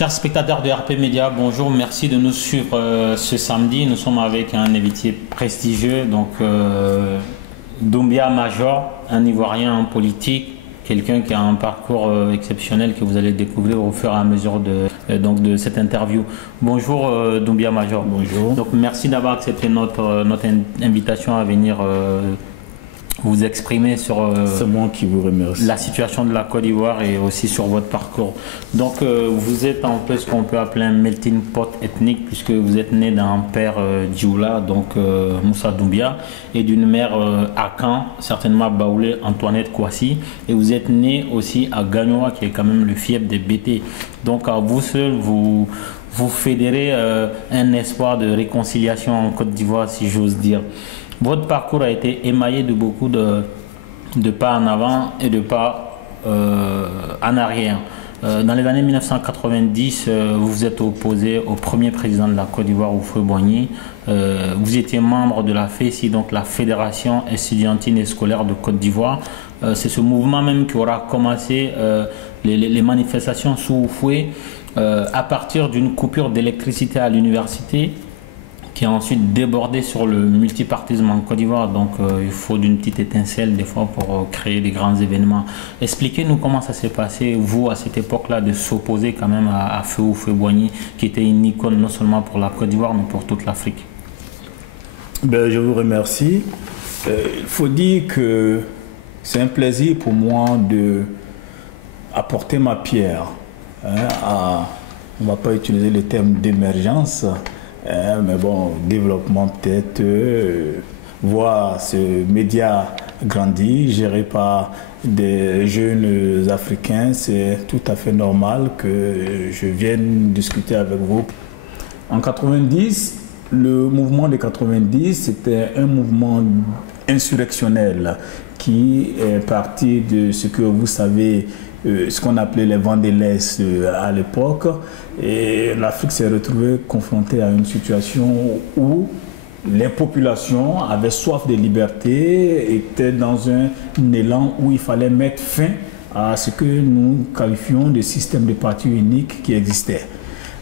Chers spectateurs de RP Média, bonjour, merci de nous suivre ce samedi. Nous sommes avec un invité prestigieux, donc Doumbia Major, un Ivoirien en politique, quelqu'un qui a un parcours exceptionnel que vous allez découvrir au fur et à mesure de cette interview. Bonjour Doumbia Major. Bonjour. Donc merci d'avoir accepté notre invitation à venir vous exprimer sur c'est moi qui vous remercie. La situation de la Côte d'Ivoire et aussi sur votre parcours. Donc vous êtes un peu ce qu'on peut appeler un melting pot ethnique, puisque vous êtes né d'un père Dioula, donc Moussa Doumbia, et d'une mère Akan, certainement Baoulé Antoinette Kouassi, et vous êtes né aussi à Gagnoa, qui est quand même le fief des BT. Donc à vous seul, vous fédérez un espoir de réconciliation en Côte d'Ivoire, si j'ose dire. Votre parcours a été émaillé de beaucoup de pas en avant et de pas en arrière. Dans les années 1990, vous vous êtes opposé au premier président de la Côte d'Ivoire, Houphouët-Boigny. Vous étiez membre de la FESI, donc la Fédération estudiantine et scolaire de Côte d'Ivoire. C'est ce mouvement même qui aura commencé les manifestations sous Houphouët à partir d'une coupure d'électricité à l'université, qui a ensuite débordé sur le multipartisme en Côte d'Ivoire. Donc il faut d'une petite étincelle des fois pour créer des grands événements. Expliquez-nous comment ça s'est passé, vous, à cette époque-là, de s'opposer quand même à Feu Houphouët-Boigny, qui était une icône non seulement pour la Côte d'Ivoire, mais pour toute l'Afrique. Je vous remercie. Il faut dire que c'est un plaisir pour moi de apporter ma pierre à, on ne va pas utiliser le terme d'émergence, mais bon, développement peut-être, voir ce média grandir, géré par des jeunes Africains, c'est tout à fait normal que je vienne discuter avec vous. En 90, le mouvement de 90, c'était un mouvement insurrectionnel qui est parti de ce que vous savez, ce qu'on appelait les vents de l'Est à l'époque, et l'Afrique s'est retrouvée confrontée à une situation où les populations avaient soif de liberté, étaient dans un élan où il fallait mettre fin à ce que nous qualifions de système de parti unique qui existait.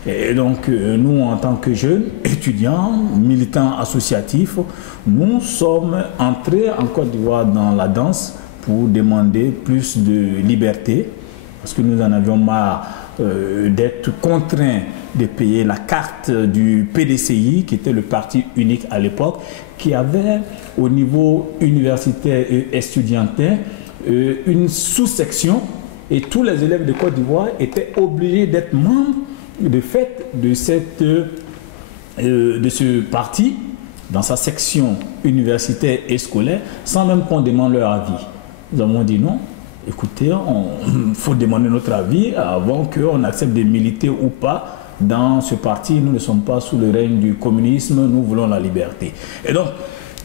Et donc nous, en tant que jeunes étudiants, militants associatifs, nous sommes entrés en Côte d'Ivoire dans la danse pour demander plus de liberté, parce que nous en avions marre d'être contraints de payer la carte du PDCI, qui était le parti unique à l'époque, qui avait au niveau universitaire et estudiantin une sous-section, et tous les élèves de Côte d'Ivoire étaient obligés d'être membres de fait de ce parti dans sa section universitaire et scolaire, sans même qu'on demande leur avis. Nous avons dit non, écoutez, il faut demander notre avis avant qu'on accepte de militer ou pas dans ce parti. Nous ne sommes pas sous le règne du communisme, nous voulons la liberté. Et donc,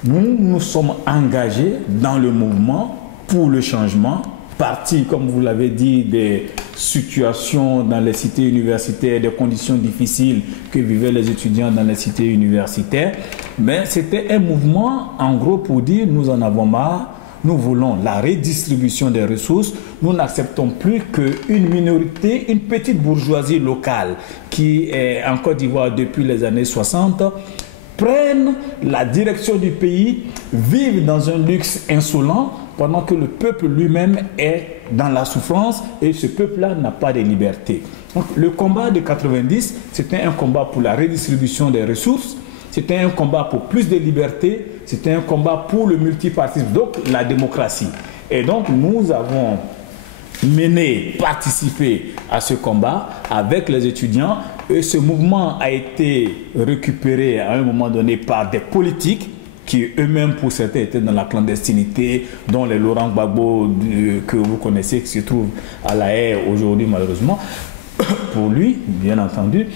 nous nous sommes engagés dans le mouvement pour le changement, parti, comme vous l'avez dit, des situations dans les cités universitaires, des conditions difficiles que vivaient les étudiants dans les cités universitaires. Mais c'était un mouvement, en gros, pour dire nous en avons marre, nous voulons la redistribution des ressources, nous n'acceptons plus qu'une minorité, une petite bourgeoisie locale qui est en Côte d'Ivoire depuis les années 60, prennent la direction du pays, vivent dans un luxe insolent, pendant que le peuple lui-même est dans la souffrance et ce peuple-là n'a pas de liberté. Donc le combat de 90, c'était un combat pour la redistribution des ressources, c'était un combat pour plus de liberté, c'était un combat pour le multipartisme, donc la démocratie. Et donc nous avons participé à ce combat avec les étudiants, et ce mouvement a été récupéré à un moment donné par des politiques qui eux-mêmes, pour certains, étaient dans la clandestinité, dont les Laurent Gbagbo que vous connaissez, qui se trouve à La Haye aujourd'hui malheureusement, pour lui, bien entendu.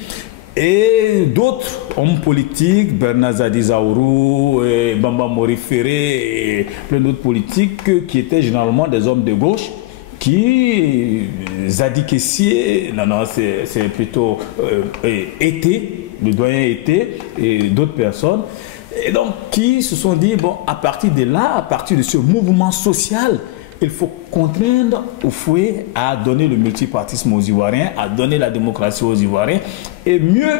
Et d'autres hommes politiques, Bernard Zadizaourou, Bamba Mori Ferré, et plein d'autres politiques qui étaient généralement des hommes de gauche, qui, Zadi Kessié, non, c'est plutôt été, le doyen été, et d'autres personnes, et donc qui se sont dit, bon, à partir de là, à partir de ce mouvement social, il faut contraindre Houphouët à donner le multipartisme aux Ivoiriens, à donner la démocratie aux Ivoiriens. Et mieux,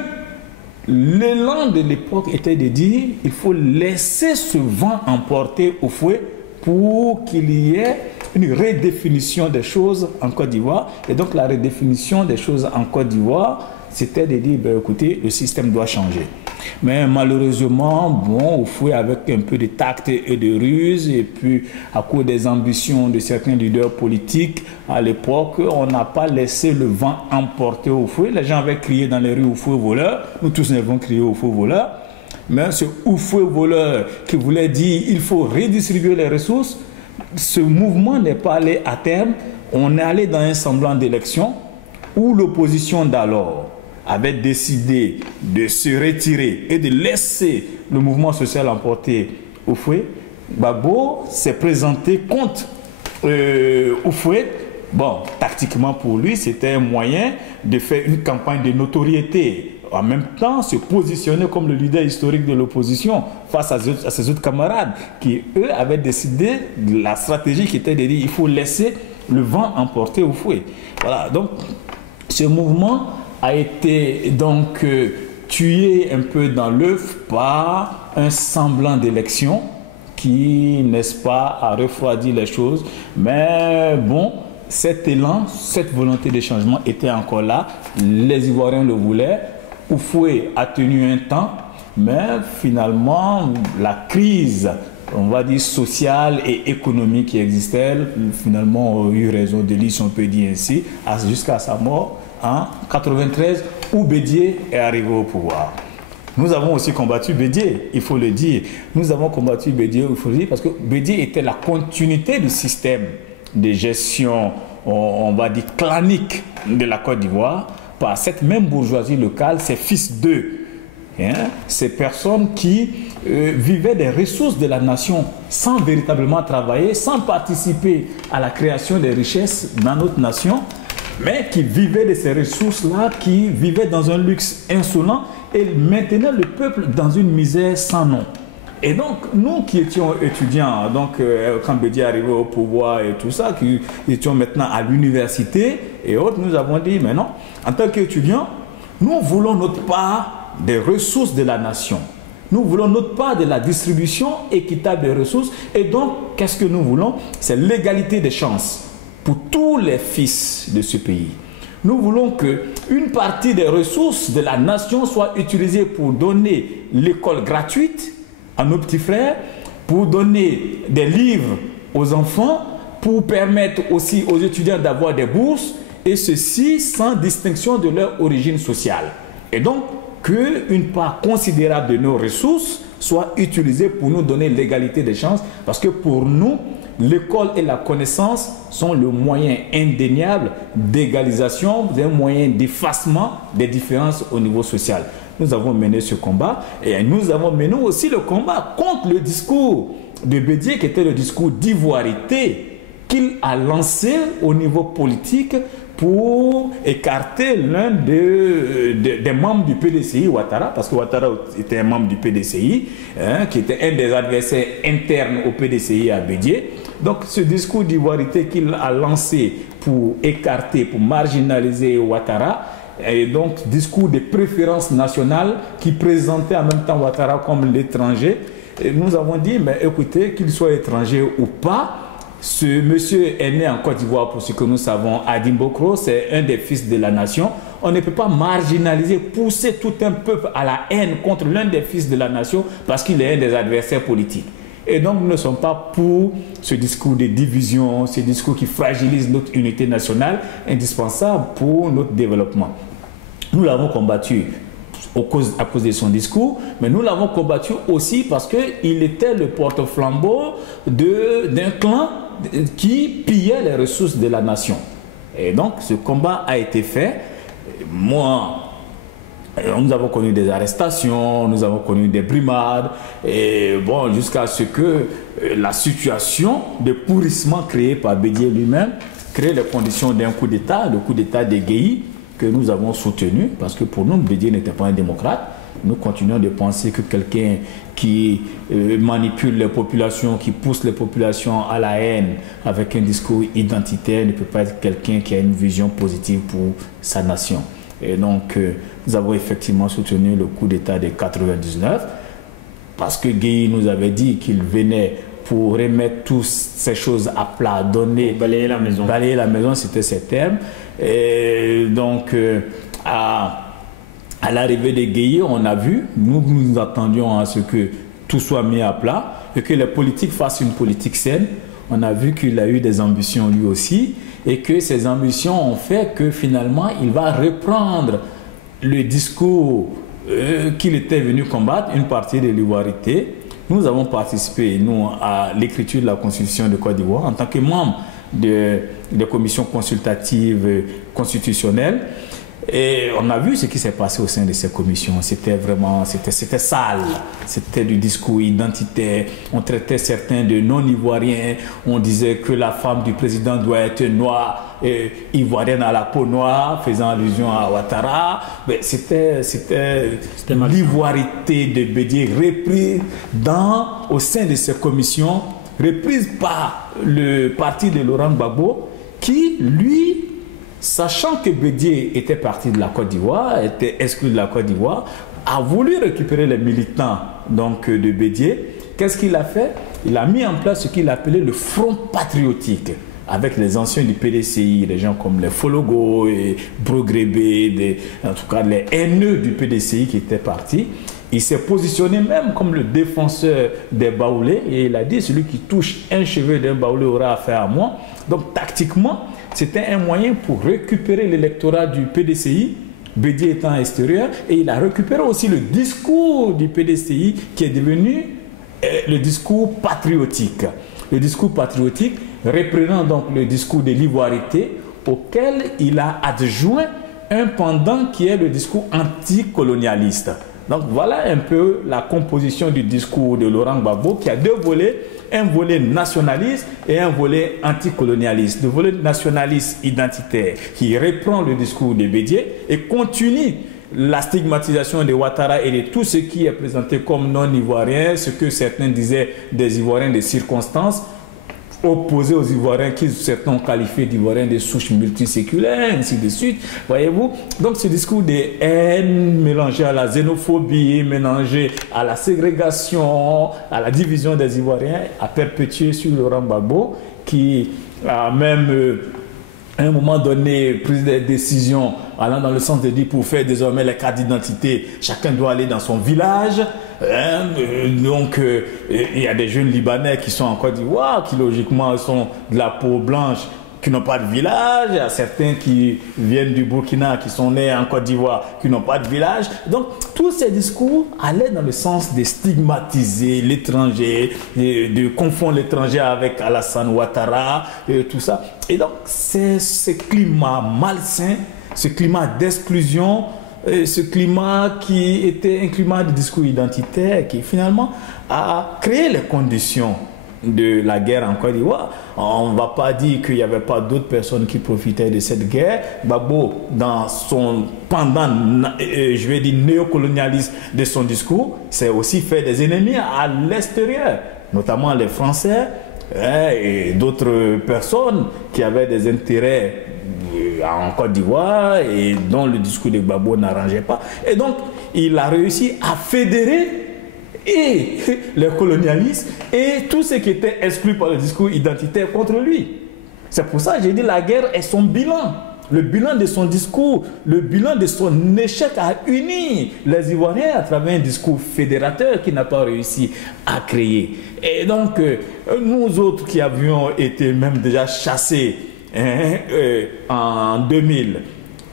l'élan de l'époque était de dire il faut laisser ce vent emporter Houphouët pour qu'il y ait une redéfinition des choses en Côte d'Ivoire. Et donc la redéfinition des choses en Côte d'Ivoire, c'était de dire, ben, écoutez, le système doit changer. Mais malheureusement, bon, Houphouët, avec un peu de tact et de ruse, et puis à cause des ambitions de certains leaders politiques à l'époque, on n'a pas laissé le vent emporter Houphouët. Les gens avaient crié dans les rues Houphouët voleur, nous tous nous avons crié Houphouët voleur. Mais ce Houphouët voleur qui voulait dire il faut redistribuer les ressources, ce mouvement n'est pas allé à terme. On est allé dans un semblant d'élection où l'opposition d'alors avait décidé de se retirer et de laisser le mouvement social emporter Houphouët. Gbagbo s'est présenté contre Houphouët. Bon, tactiquement pour lui, c'était un moyen de faire une campagne de notoriété. En même temps, se positionner comme le leader historique de l'opposition face à ses autres camarades qui, eux, avaient décidé de la stratégie qui était de dire il faut laisser le vent emporter Houphouët. Voilà, donc ce mouvement a été donc tué un peu dans l'œuf par un semblant d'élection qui, n'est-ce pas, a refroidi les choses. Mais bon, cet élan, cette volonté de changement était encore là. Les Ivoiriens le voulaient. Houphouët a tenu un temps, mais finalement, la crise, on va dire, sociale et économique qui existait, finalement, a eu raison de lui, si on peut dire ainsi, jusqu'à sa mort en 1993, où Bédié est arrivé au pouvoir. Nous avons aussi combattu Bédié, il faut le dire. Nous avons combattu Bédié, il faut le dire, parce que Bédié était la continuité du système de gestion, on va dire, clanique de la Côte d'Ivoire, par cette même bourgeoisie locale, ces fils d'eux, ces personnes qui vivaient des ressources de la nation sans véritablement travailler, sans participer à la création des richesses dans notre nation, mais qui vivaient de ces ressources-là, qui vivaient dans un luxe insolent et maintenaient le peuple dans une misère sans nom. Et donc, nous qui étions étudiants, donc quand Bédié est arrivé au pouvoir et tout ça, qui étions maintenant à l'université et autres, nous avons dit, mais non, en tant qu'étudiants, nous voulons notre part des ressources de la nation. Nous voulons notre part de la distribution équitable des ressources. Et donc, qu'est-ce que nous voulons? C'est l'égalité des chances pour tous les fils de ce pays. Nous voulons qu'une partie des ressources de la nation soit utilisée pour donner l'école gratuite à nos petits frères, pour donner des livres aux enfants, pour permettre aussi aux étudiants d'avoir des bourses, et ceci sans distinction de leur origine sociale. Et donc, qu'une part considérable de nos ressources soit utilisée pour nous donner l'égalité des chances, parce que pour nous, l'école et la connaissance sont le moyen indéniable d'égalisation, un moyen d'effacement des différences au niveau social. Nous avons mené ce combat et nous avons mené aussi le combat contre le discours de Bédié qui était le discours d'ivoirité qu'il a lancé au niveau politique pour écarter l'un des membres du PDCI, Ouattara, parce que Ouattara était un membre du PDCI, qui était un des adversaires internes au PDCI à Bédié. Donc ce discours d'ivoirité qu'il a lancé pour écarter, pour marginaliser Ouattara, et donc discours de préférence nationale qui présentait en même temps Ouattara comme l'étranger. Et nous avons dit, mais écoutez, qu'il soit étranger ou pas, ce monsieur est né en Côte d'Ivoire, pour ce que nous savons, à Dimbokro, c'est un des fils de la nation. On ne peut pas marginaliser, pousser tout un peuple à la haine contre l'un des fils de la nation parce qu'il est un des adversaires politiques. Et donc nous ne sommes pas pour ce discours de division, ce discours qui fragilise notre unité nationale, indispensable pour notre développement. Nous l'avons combattu à cause de son discours, mais nous l'avons combattu aussi parce qu'il était le porte-flambeau d'un clan qui pillait les ressources de la nation. Et donc ce combat a été fait. Moi, nous avons connu des arrestations, nous avons connu des brimades, et bon, jusqu'à ce que la situation de pourrissement créée par Bédié lui-même crée les conditions d'un coup d'État, le coup d'État des Guéhi, que nous avons soutenu, parce que pour nous, Bédié n'était pas un démocrate. nous continuons de penser que quelqu'un qui manipule les populations, qui pousse les populations à la haine avec un discours identitaire ne peut pas être quelqu'un qui a une vision positive pour sa nation. Et donc, nous avons effectivement soutenu le coup d'État de 99 parce que Gueye nous avait dit qu'il venait pour remettre toutes ces choses à plat, donner, balayer la maison. Balayer la maison, c'était ses termes. Et donc, à l'arrivée de Gueye, on a vu, nous attendions à ce que tout soit mis à plat et que les politiques fassent une politique saine. On a vu qu'il a eu des ambitions lui aussi et que ces ambitions ont fait que finalement, il va reprendre le discours qu'il était venu combattre, une partie de l'ivoirité. Nous avons participé, nous, à l'écriture de la Constitution de Côte d'Ivoire en tant que membre de commissions consultatives constitutionnelles. Et on a vu ce qui s'est passé au sein de ces commissions. C'était vraiment, c'était sale. C'était du discours identitaire. On traitait certains de non-ivoiriens. On disait que la femme du président doit être noire, ivoirienne à la peau noire, faisant allusion à Ouattara. Mais c'était l'ivoirité de Bédié reprise au sein de ces commissions, reprise par le parti de Laurent Gbagbo, qui, lui, sachant que Bédié était parti de la Côte d'Ivoire, était exclu de la Côte d'Ivoire, a voulu récupérer les militants donc, de Bédié. Qu'est-ce qu'il a fait? Il a mis en place ce qu'il appelait le Front patriotique, avec les anciens du PDCI, des gens comme les Fologo et Brogrébé, en tout cas les haineux du PDCI qui étaient partis. Il s'est positionné même comme le défenseur des baoulés et il a dit celui qui touche un cheveu d'un baoulé aura affaire à moi. Donc tactiquement, c'était un moyen pour récupérer l'électorat du PDCI, Bédié étant extérieur, et il a récupéré aussi le discours du PDCI qui est devenu le discours patriotique. Le discours patriotique reprenant donc le discours de l'ivoirité auquel il a adjoint un pendant qui est le discours anticolonialiste. Donc voilà un peu la composition du discours de Laurent Gbagbo qui a deux volets, un volet nationaliste et un volet anticolonialiste. Le volet nationaliste identitaire qui reprend le discours de Bédié et continue la stigmatisation de Ouattara et de tout ce qui est présenté comme non-ivoirien, ce que certains disaient des Ivoiriens de circonstances, opposés aux Ivoiriens qui certains ont qualifié d'Ivoiriens de souches multiséculaires, ainsi de suite, voyez-vous. Donc ce discours de haine mélangé à la xénophobie, mélangé à la ségrégation, à la division des Ivoiriens, a perpétué sur Laurent Gbagbo, qui a même à un moment donné pris des décisions allant dans le sens de dire pour faire désormais les cartes d'identité, chacun doit aller dans son village. Donc il y a des jeunes Libanais qui sont en Côte d'Ivoire, qui logiquement sont de la peau blanche, qui n'ont pas de village. Il y a certains qui viennent du Burkina, qui sont nés en Côte d'Ivoire, qui n'ont pas de village. Donc tous ces discours allaient dans le sens de stigmatiser l'étranger, de confondre l'étranger avec Alassane Ouattara, tout ça. Et donc c'est ce climat malsain, ce climat d'exclusion, ce climat qui était un climat de discours identitaire qui finalement a créé les conditions de la guerre en Côte d'Ivoire. On ne va pas dire qu'il n'y avait pas d'autres personnes qui profitaient de cette guerre. Gbagbo, dans son pendant, je vais dire, néocolonialiste de son discours, c'est aussi fait des ennemis à l'extérieur, notamment les Français et d'autres personnes qui avaient des intérêts en Côte d'Ivoire et dont le discours de Gbagbo n'arrangeait pas. Et donc, il a réussi à fédérer et les colonialistes et tous ceux qui étaient exclus par le discours identitaire contre lui. C'est pour ça que j'ai dit la guerre est son bilan. Le bilan de son discours, le bilan de son échec à unir les Ivoiriens à travers un discours fédérateur qu'il n'a pas réussi à créer. Et donc, nous autres qui avions été même déjà chassés en 2000,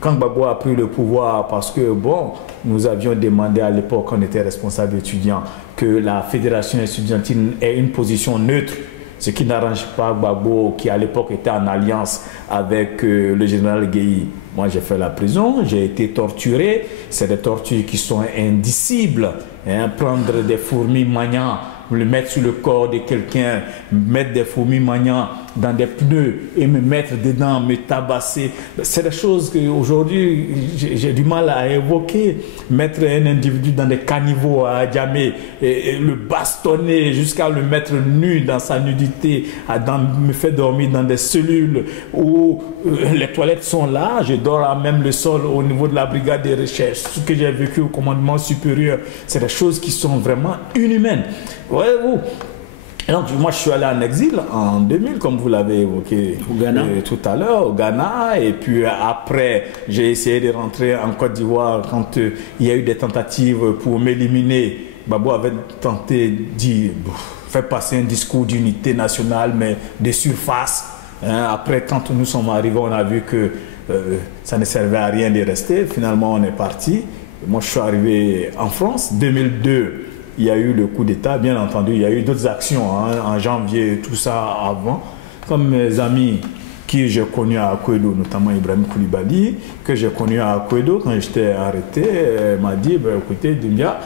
quand Gbagbo a pris le pouvoir, parce que, bon, nous avions demandé à l'époque, quand on était responsable étudiant, que la fédération estudiantine ait une position neutre, ce qui n'arrange pas Gbagbo, qui à l'époque était en alliance avec le général Gueye. Moi, j'ai fait la prison, j'ai été torturé. C'est des tortures qui sont indicibles. Prendre des fourmis maniant, le mettre sur le corps de quelqu'un, mettre des fourmis maniant dans des pneus et me mettre dedans, me tabasser. C'est des choses qu'aujourd'hui, j'ai du mal à évoquer. Mettre un individu dans des caniveaux à Djamé et le bastonner jusqu'à le mettre nu dans sa nudité, me faire dormir dans des cellules où les toilettes sont là, je dors à même le sol au niveau de la brigade de recherche. Ce que j'ai vécu au commandement supérieur, c'est des choses qui sont vraiment inhumaines. Voyez-vous? Et donc, moi, je suis allé en exil en 2000, comme vous l'avez évoqué tout à l'heure, au Ghana. Et puis après, j'ai essayé de rentrer en Côte d'Ivoire quand il y a eu des tentatives pour m'éliminer. Babo avait tenté de faire passer un discours d'unité nationale, mais de surface. Après, quand nous sommes arrivés, on a vu que ça ne servait à rien de rester. Finalement, on est parti. Moi, je suis arrivé en France. 2002, il y a eu le coup d'État. Bien entendu, il y a eu d'autres actions en janvier, tout ça avant. Comme mes amis qui j'ai connus à Akwedo, notamment Ibrahim Koulibaly, que j'ai connu à Akwedo quand j'étais arrêté, m'a dit, écoutez, Dumbia,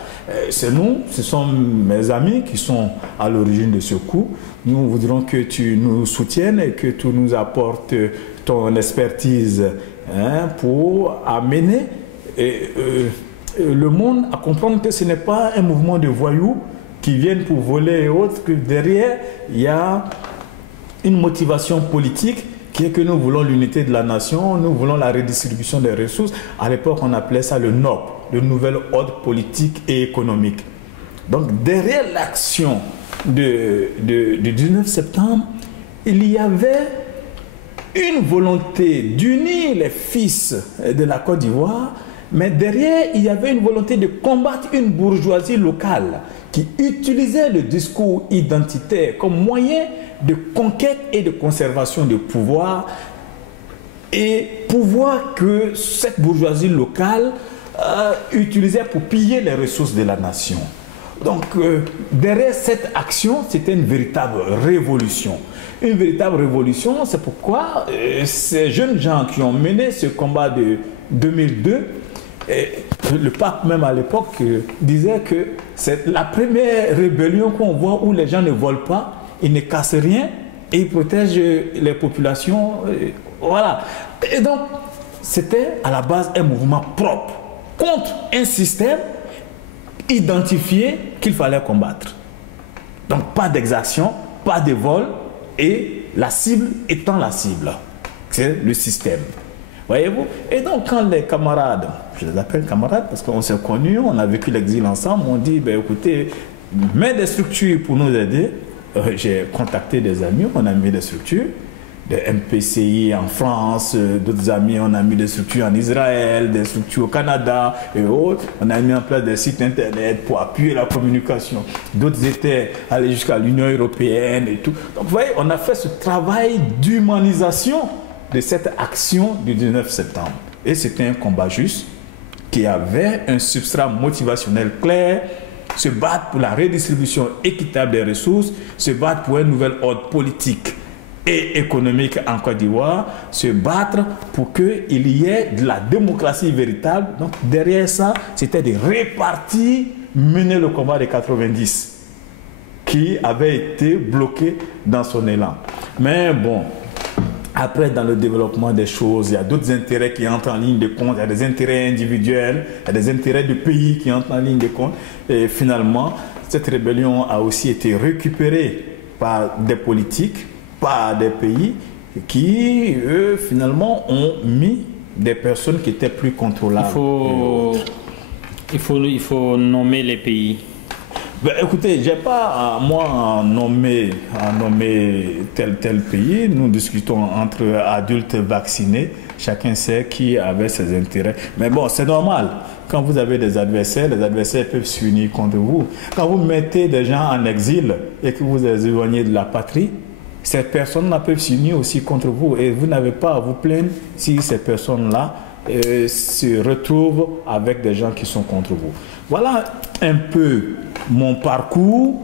c'est nous, ce sont mes amis qui sont à l'origine de ce coup. Nous voudrons que tu nous soutiennes et que tu nous apportes ton expertise pour amener le monde à comprendre que ce n'est pas un mouvement de voyous qui viennent pour voler et autres, que derrière, il y a une motivation politique qui est que nous voulons l'unité de la nation, nous voulons la redistribution des ressources. À l'époque, on appelait ça le NOP, le nouvel ordre politique et économique. Donc, derrière l'action du 19 septembre, il y avait une volonté d'unir les fils de la Côte d'Ivoire, mais derrière, il y avait une volonté de combattre une bourgeoisie locale qui utilisait le discours identitaire comme moyen de conquête et de conservation de pouvoir, et pouvoir que cette bourgeoisie locale utilisait pour piller les ressources de la nation. Donc, derrière cette action, c'était une véritable révolution. Une véritable révolution, c'est pourquoi ces jeunes gens qui ont mené ce combat de 2002, et le pape même à l'époque disait que c'est la première rébellion qu'on voit où les gens ne volent pas, ils ne cassent rien et ils protègent les populations. Voilà. Et donc, c'était à la base un mouvement propre contre un système identifié qu'il fallait combattre. Donc, pas d'exaction, pas de vol et la cible étant la cible. C'est le système. Voyez-vous? Et donc, quand les camarades, je les appelle camarades parce qu'on s'est connus, on a vécu l'exil ensemble, on dit, écoutez, mets des structures pour nous aider. J'ai contacté des amis, on a mis des structures, des MPCI en France, d'autres amis, on a mis des structures en Israël, des structures au Canada et autres. On a mis en place des sites internet pour appuyer la communication. D'autres étaient allés jusqu'à l'Union européenne et tout. Donc, vous voyez, on a fait ce travail d'humanisation de cette action du 19 septembre. Et c'était un combat juste qui avait un substrat motivationnel clair, se battre pour la redistribution équitable des ressources, se battre pour un nouvel ordre politique et économique en Côte d'Ivoire, se battre pour qu'il y ait de la démocratie véritable. Donc derrière ça, c'était des répartis mener le combat des 90 qui avait été bloqué dans son élan. Mais bon, après, dans le développement des choses, il y a d'autres intérêts qui entrent en ligne de compte. Il y a des intérêts individuels, il y a des intérêts de pays qui entrent en ligne de compte. Et finalement, cette rébellion a aussi été récupérée par des politiques, par des pays qui, eux, finalement, ont mis des personnes qui étaient plus contrôlables. Il faut nommer les pays. Écoutez, je n'ai pas moi à nommer tel pays. Nous discutons entre adultes vaccinés. Chacun sait qui avait ses intérêts. Mais bon, c'est normal. Quand vous avez des adversaires, les adversaires peuvent s'unir contre vous. Quand vous mettez des gens en exil et que vous les éloignez de la patrie, ces personnes-là peuvent s'unir aussi contre vous. Et vous n'avez pas à vous plaindre si ces personnes-là se retrouvent avec des gens qui sont contre vous. Voilà un peu mon parcours.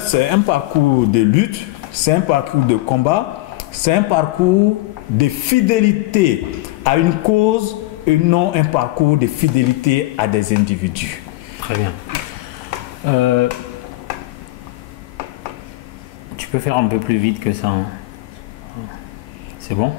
C'est un parcours de lutte, c'est un parcours de combat, c'est un parcours de fidélité à une cause et non un parcours de fidélité à des individus. Très bien. Tu peux faire un peu plus vite que ça, hein. C'est bon.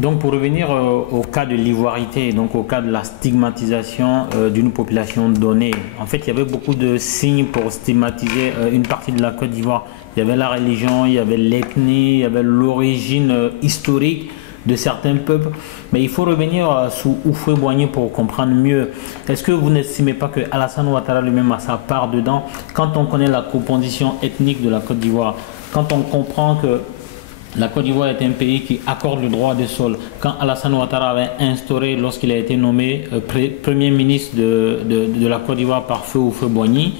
Donc pour revenir au cas de l'ivoirité, donc au cas de la stigmatisation d'une population donnée, en fait il y avait beaucoup de signes pour stigmatiser une partie de la Côte d'Ivoire. Il y avait la religion, il y avait l'ethnie, il y avait l'origine historique de certains peuples. Mais il faut revenir sous Houphouët-Boigny pour comprendre mieux. Est-ce que vous n'estimez pas que Alassane Ouattara lui-même a sa part dedans quand on connaît la composition ethnique de la Côte d'Ivoire, quand on comprend que la Côte d'Ivoire est un pays qui accorde le droit de sol. Quand Alassane Ouattara avait instauré, lorsqu'il a été nommé Premier ministre de la Côte d'Ivoire par feu Houphouët-Boigny,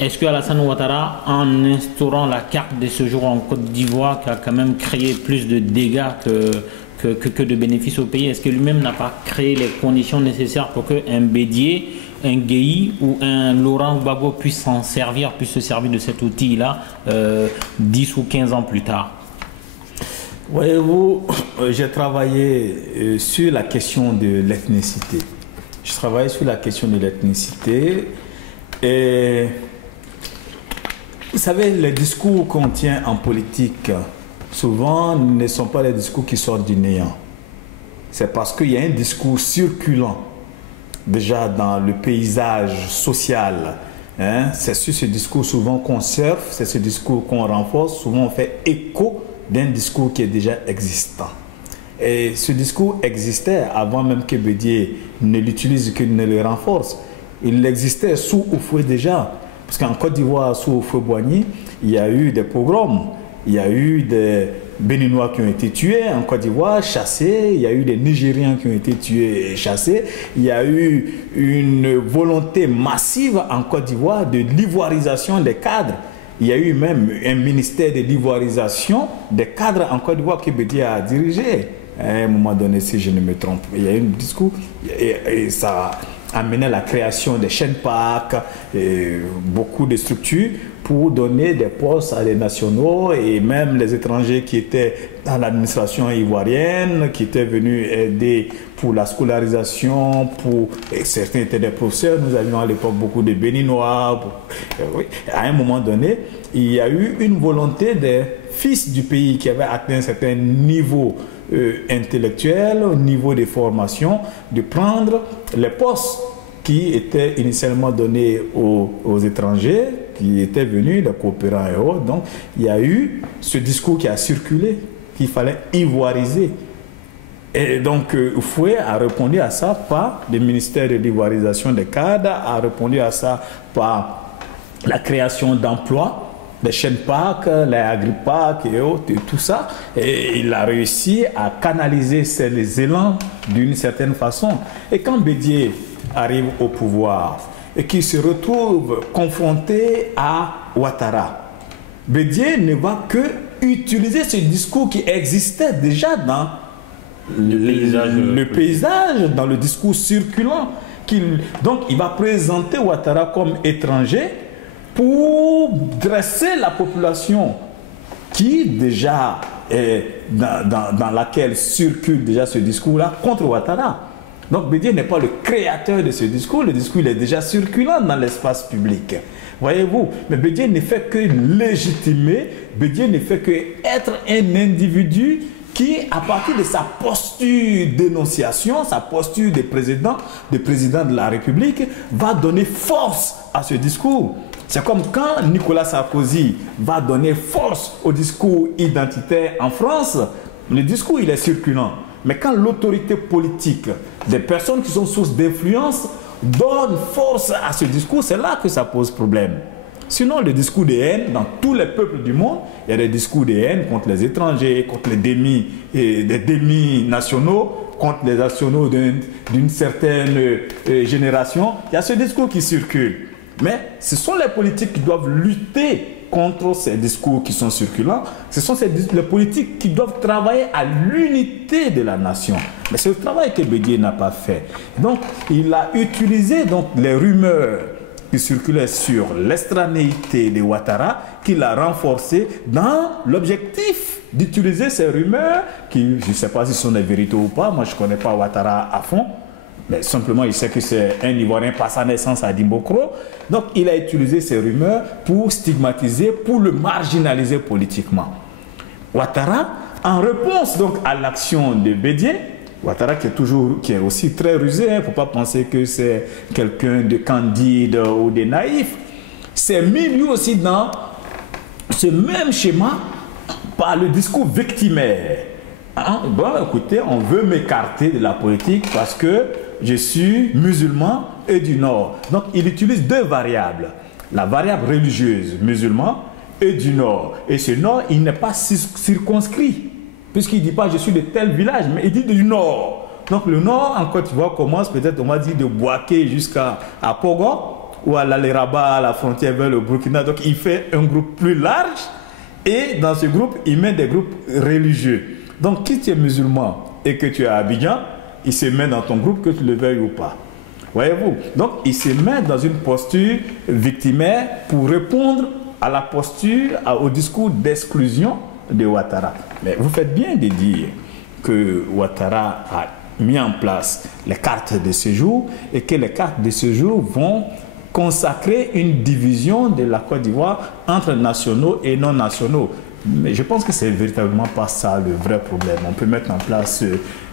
est-ce que Alassane Ouattara, en instaurant la carte de séjour en Côte d'Ivoire, qui a quand même créé plus de dégâts que de bénéfices au pays, est-ce que lui-même n'a pas créé les conditions nécessaires pour qu'un Bédié, un Guéhi ou un Laurent Gbagbo puisse se servir de cet outil-là 10 ou 15 ans plus tard? Voyez-vous, j'ai travaillé sur la question de l'ethnicité. Je travaille sur la question de l'ethnicité et vous savez, les discours qu'on tient en politique, souvent ne sont pas les discours qui sortent du néant. C'est parce qu'il y a un discours circulant déjà dans le paysage social. C'est sur ce discours souvent qu'on surfe, c'est ce discours qu'on renforce, souvent on fait écho d'un discours qui est déjà existant. Et ce discours existait avant même que Bédié ne l'utilise, qu'il ne le renforce. Il existait sous Houphouët déjà. Parce qu'en Côte d'Ivoire, sous Houphouët-Boigny, il y a eu des pogroms. Il y a eu des Béninois qui ont été tués en Côte d'Ivoire, chassés. Il y a eu des Nigériens qui ont été tués et chassés. Il y a eu une volonté massive en Côte d'Ivoire de l'ivoirisation des cadres. Il y a eu même un ministère de l'ivoirisation des cadres en Côte d'Ivoire que Bédié a dirigé. À un moment donné, si je ne me trompe, il y a eu un discours et ça a amené à la création des chaînes parcs, beaucoup de structures pour donner des postes à des nationaux et même les étrangers qui étaient dans l'administration ivoirienne, qui étaient venus aider pour la scolarisation, et certains étaient des professeurs. Nous avions à l'époque beaucoup de Béninois. Oui. À un moment donné, il y a eu une volonté des fils du pays qui avaient atteint un certain niveau intellectuel, au niveau des formations, de prendre les postes qui étaient initialement donnés aux étrangers, qui étaient venus, les coopérants et autres. Donc, il y a eu ce discours qui a circulé, qu'il fallait ivoiriser. Et donc, Houphouët a répondu à ça par le ministère de l'ivoirisation des cadres, a répondu à ça par la création d'emplois, les chaînes parcs, les agri-parcs et autres, et tout ça. Et il a réussi à canaliser ces élans d'une certaine façon. Et quand Bédié arrive au pouvoir et qu'il se retrouve confronté à Ouattara, Bédié ne va que utiliser ce discours qui existait déjà dans le paysage, dans le discours circulant. Donc il va présenter Ouattara comme étranger pour dresser la population qui déjà est dans laquelle circule déjà ce discours-là contre Ouattara. Donc Bédié n'est pas le créateur de ce discours, le discours il est déjà circulant dans l'espace public. Voyez-vous, mais Bédié ne fait que légitimer, Bédié ne fait que être un individu qui, à partir de sa posture d'énonciation, sa posture de président de la République, va donner force à ce discours. C'est comme quand Nicolas Sarkozy va donner force au discours identitaire en France, le discours il est circulant. Mais quand l'autorité politique, des personnes qui sont sources d'influence, donne force à ce discours, c'est là que ça pose problème. Sinon, le discours de haine, dans tous les peuples du monde, il y a des discours de haine contre les étrangers, contre les demi-nationaux, contre les nationaux d'une certaine génération. Il y a ce discours qui circule. Mais ce sont les politiques qui doivent lutter contre ces discours qui sont circulants. Ce sont les politiques qui doivent travailler à l'unité de la nation. Mais c'est le travail que Bédié n'a pas fait. Donc, il a utilisé les rumeurs qui circulait sur l'extranéité de Ouattara, qu'il a renforcé dans l'objectif d'utiliser ces rumeurs, qui, je ne sais pas si ce sont des vérités ou pas, moi je ne connais pas Ouattara à fond, mais simplement il sait que c'est un Ivoirien par sa naissance à Dimbokro, donc il a utilisé ces rumeurs pour stigmatiser, pour le marginaliser politiquement. Ouattara en réponse donc à l'action de Bédié, Ouattara qui est aussi très rusé, il ne faut pas penser que c'est quelqu'un de candide ou de naïf, s'est mis lui aussi dans ce même schéma par le discours victimaire. Hein? Bon, écoutez, on veut m'écarter de la politique parce que je suis musulman et du Nord. Donc, il utilise deux variables. La variable religieuse, musulman, et du Nord. Et ce Nord, il n'est pas circonscrit. Puisqu'il ne dit pas je suis de tel village, mais il dit du Nord. Donc le Nord, en Côte d'Ivoire, commence peut-être, on va dire, de Bouaké jusqu'à Pogo, ou à l'Aleraba, à la frontière vers le Burkina. Donc il fait un groupe plus large, et dans ce groupe, il met des groupes religieux. Donc si tu es musulman et que tu es à Abidjan, il se met dans ton groupe, que tu le veuilles ou pas. Voyez-vous? Donc il se met dans une posture victimaire pour répondre à la posture, au discours d'exclusion de Ouattara. Mais vous faites bien de dire que Ouattara a mis en place les cartes de séjour et que les cartes de séjour vont consacrer une division de la Côte d'Ivoire entre nationaux et non nationaux. Mais je pense que c'est véritablement pas ça le vrai problème. On peut mettre en place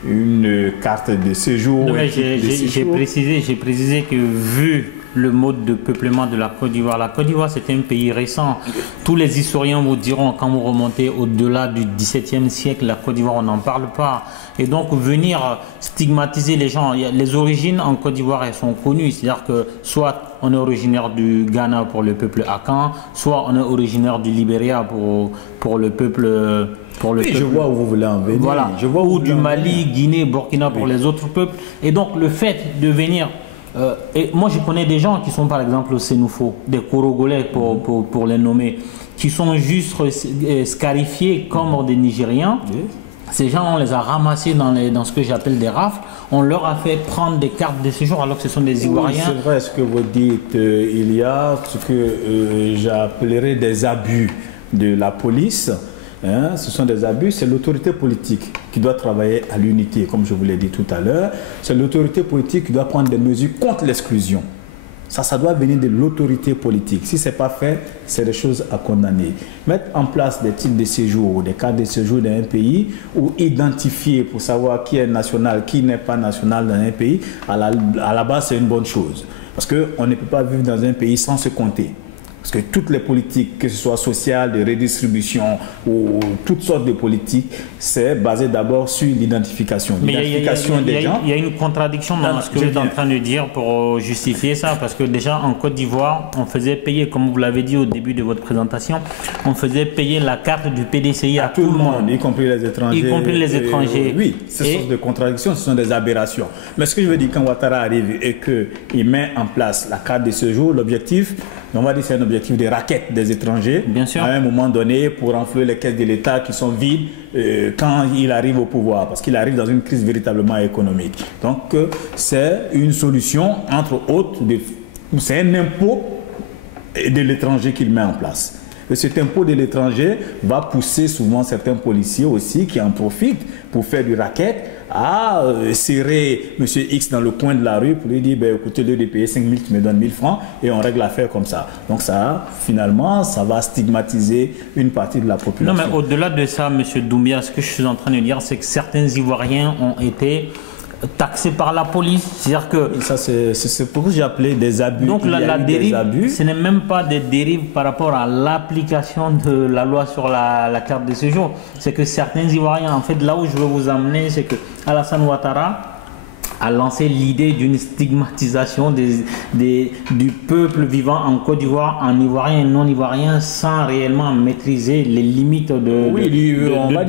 une carte de séjour. J'ai précisé que vu le mode de peuplement de la Côte d'Ivoire c'est un pays récent. Tous les historiens vous diront, quand vous remontez au-delà du XVIIe siècle, la Côte d'Ivoire, on n'en parle pas. Et donc venir stigmatiser les gens, les origines en Côte d'Ivoire, elles sont connues. C'est-à-dire que soit on est originaire du Ghana pour le peuple Akan, soit on est originaire du Libéria pour le peuple... Je vois où vous voulez en venir. Voilà. Ou du Mali, Guinée, Burkina pour les autres peuples. Et donc le fait de venir... et moi je connais des gens qui sont par exemple au Sénoufo, des Korogolais pour les nommer, qui sont juste scarifiés comme des Nigériens. Oui. Ces gens, on les a ramassés dans ce que j'appelle des rafles. On leur a fait prendre des cartes de séjour alors que ce sont des Ivoiriens. Oui, c'est vrai ce que vous dites. Il y a ce que j'appellerais des abus de la police. Hein, ce sont des abus, c'est l'autorité politique qui doit travailler à l'unité, comme je vous l'ai dit tout à l'heure. C'est l'autorité politique qui doit prendre des mesures contre l'exclusion. Ça doit venir de l'autorité politique. Si ce n'est pas fait, c'est des choses à condamner. Mettre en place des titres de séjour, des cartes de séjour dans un pays, ou identifier pour savoir qui est national, qui n'est pas national dans un pays, à la base, c'est une bonne chose. Parce qu'on ne peut pas vivre dans un pays sans se compter. Parce que toutes les politiques, que ce soit sociales, de redistribution ou toutes sortes de politiques, c'est basé d'abord sur l'identification. L'identification des gens. Il y a une contradiction dans ce que vous êtes en train de dire pour justifier ça. Parce que déjà en Côte d'Ivoire, on faisait payer, comme vous l'avez dit au début de votre présentation, on faisait payer la carte du PDCI à tout le monde. Y compris les étrangers. Y compris les étrangers. Oui, ce sont des contradictions, ce sont des aberrations. Mais ce que je veux dire, quand Ouattara arrive et qu'il met en place la carte de séjour, l'objectif, on va dire c'est un objectif de raquette des étrangers. Bien sûr. À un moment donné pour renflouer les caisses de l'État qui sont vides quand il arrive au pouvoir, parce qu'il arrive dans une crise véritablement économique. Donc c'est une solution, entre autres, c'est un impôt de l'étranger qu'il met en place. Et cet impôt de l'étranger va pousser souvent certains policiers aussi qui en profitent pour faire du racket à serrer M. X dans le coin de la rue pour lui dire ben, écoutez, au lieu de payer 5 000, tu me donnes 1000 francs et on règle l'affaire comme ça. Donc ça, finalement, ça va stigmatiser une partie de la population. Non, mais au-delà de ça, M. Doumbia, ce que je suis en train de dire, c'est que certains Ivoiriens ont été taxés par la police, c'est-à-dire que... Et ça, c'est pour que j'ai appelé des abus. Donc la dérive, ce n'est même pas des dérives par rapport à l'application de la loi sur la carte de séjour. C'est que certains Ivoiriens, en fait, là où je veux vous amener, c'est que Alassane Ouattara a lancé l'idée d'une stigmatisation du peuple vivant en Côte d'Ivoire, en Ivoirien et non Ivoirien, sans réellement maîtriser les limites de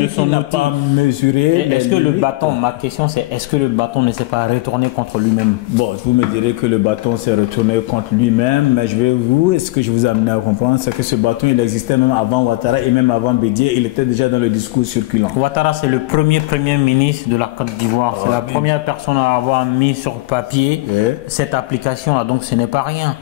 son outil. Pas mesuré. Est-ce que le bâton, ma question c'est, est-ce que le bâton ne s'est pas retourné contre lui-même? Bon, vous me direz que le bâton s'est retourné contre lui-même, mais ce que je vous ai amené à comprendre, c'est que ce bâton, il existait même avant Ouattara et même avant Bédié, il était déjà dans le discours circulant. Ouattara, c'est le premier ministre de la Côte d'Ivoire, c'est la première personne à avoir mis sur papier cette application-là, donc ce n'est pas rien.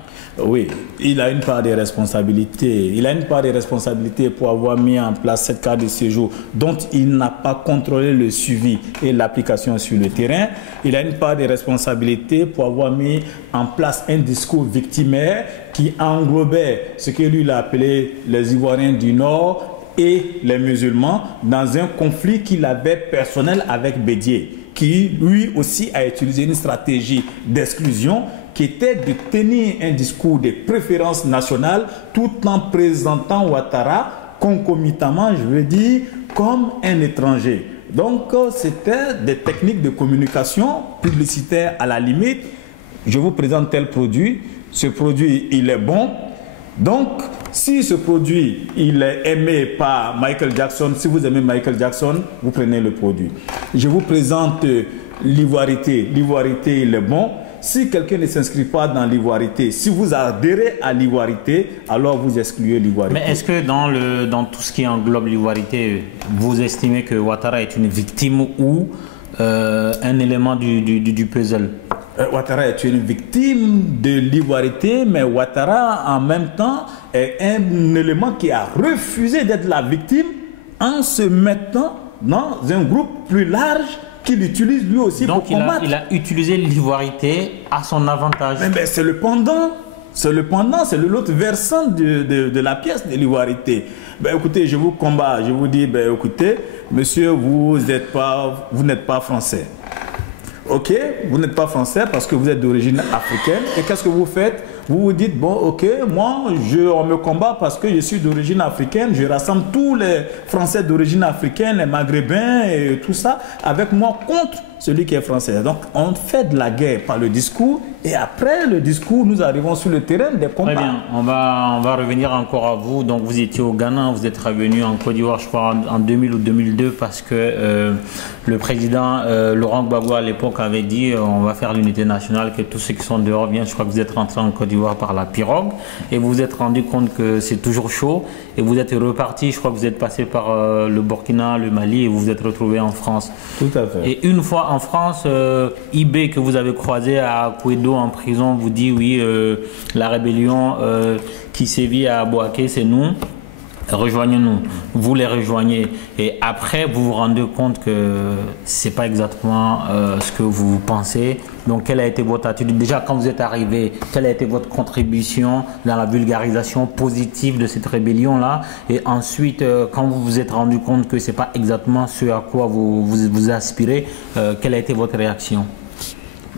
Oui, il a une part de responsabilité. Il a une part de responsabilité pour avoir mis en place cette carte de séjour dont il n'a pas contrôlé le suivi et l'application sur le terrain. Il a une part de responsabilité pour avoir mis en place un discours victimaire qui englobait ce que lui il a appelé les Ivoiriens du Nord, et les musulmans dans un conflit qu'il avait personnel avec Bédié, qui lui aussi a utilisé une stratégie d'exclusion qui était de tenir un discours de préférence nationale tout en présentant Ouattara concomitamment, je veux dire, comme un étranger. Donc, c'était des techniques de communication publicitaire à la limite. Je vous présente tel produit, ce produit, il est bon. Donc, si ce produit, il est aimé par Michael Jackson, si vous aimez Michael Jackson, vous prenez le produit. Je vous présente l'ivoirité. L'ivoirité, il est bon. Si quelqu'un ne s'inscrit pas dans l'ivoirité, si vous adhérez à l'ivoirité, alors vous excluez l'ivoirité. Mais est-ce que dans tout ce qui englobe l'ivoirité, vous estimez que Ouattara est une victime ou un élément du puzzle? Ouattara est une victime de l'ivoirité, mais Ouattara, en même temps, est un élément qui a refusé d'être la victime en se mettant dans un groupe plus large qu'il utilise lui aussi pour combattre. Donc il a utilisé l'ivoirité à son avantage. Mais c'est le pendant. C'est le pendant, c'est l'autre versant de la pièce de l'ivoirité. Ben, écoutez, je vous combats, je vous dis, ben, écoutez, monsieur, vous n'êtes pas français. Ok, vous n'êtes pas français parce que vous êtes d'origine africaine. Et qu'est-ce que vous faites? Vous vous dites, bon, ok, moi, on me combat parce que je suis d'origine africaine. Je rassemble tous les Français d'origine africaine, les Maghrébins et tout ça, avec moi contre celui qui est français. Donc, on fait de la guerre par le discours. Et après le discours, nous arrivons sur le terrain des combats. Très bien, on va revenir encore à vous. Donc, vous étiez au Ghana, vous êtes revenu en Côte d'Ivoire, je crois, en 2000 ou 2002 parce que le président Laurent Gbagbo à l'époque avait dit on va faire l'unité nationale, que tous ceux qui sont dehors viennent. Je crois que vous êtes rentré en Côte d'Ivoire par la pirogue et vous vous êtes rendu compte que c'est toujours chaud et vous êtes reparti. Je crois que vous êtes passé par le Burkina, le Mali et vous vous êtes retrouvé en France. Tout à fait. Et une fois en France, IB que vous avez croisé à Kouedo en prison vous dit oui, la rébellion qui sévit à Bouaké, c'est nous. Rejoignez-nous, vous les rejoignez et après vous vous rendez compte que c'est pas exactement ce que vous pensez. Donc quelle a été votre attitude déjà quand vous êtes arrivé? Quelle a été votre contribution dans la vulgarisation positive de cette rébellion là? Et ensuite quand vous vous êtes rendu compte que c'est pas exactement ce à quoi vous aspirez, quelle a été votre réaction?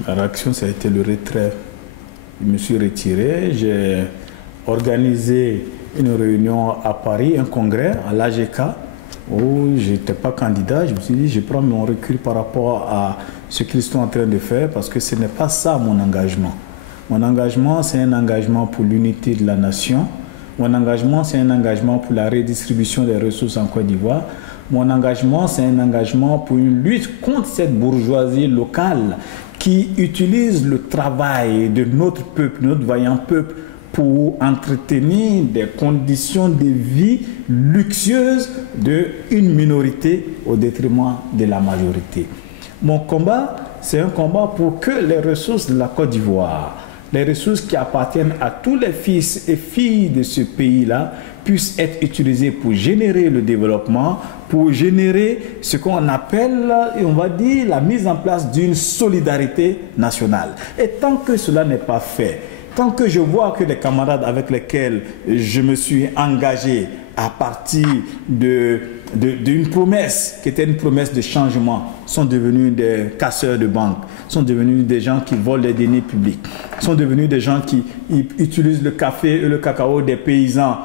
La réaction, ça a été le retrait. Je me suis retiré, j'ai organisé une réunion à Paris, un congrès à l'AGK où je n'étais pas candidat. Je me suis dit, je prends mon recul par rapport à ce qu'ils sont en train de faire parce que ce n'est pas ça mon engagement. Mon engagement, c'est un engagement pour l'unité de la nation. Mon engagement, c'est un engagement pour la redistribution des ressources en Côte d'Ivoire. Mon engagement, c'est un engagement pour une lutte contre cette bourgeoisie locale qui utilise le travail de notre peuple, notre vaillant peuple, pour entretenir des conditions de vie luxueuses d'une minorité au détriment de la majorité. Mon combat, c'est un combat pour que les ressources de la Côte d'Ivoire, les ressources qui appartiennent à tous les fils et filles de ce pays-là, puissent être utilisées pour générer le développement, pour générer ce qu'on appelle, on va dire, la mise en place d'une solidarité nationale. Et tant que cela n'est pas fait, tant que je vois que les camarades avec lesquels je me suis engagé à partir d'une promesse qui était une promesse de changement sont devenus des casseurs de banques, sont devenus des gens qui volent les deniers publics, sont devenus des gens qui utilisent le café et le cacao des paysans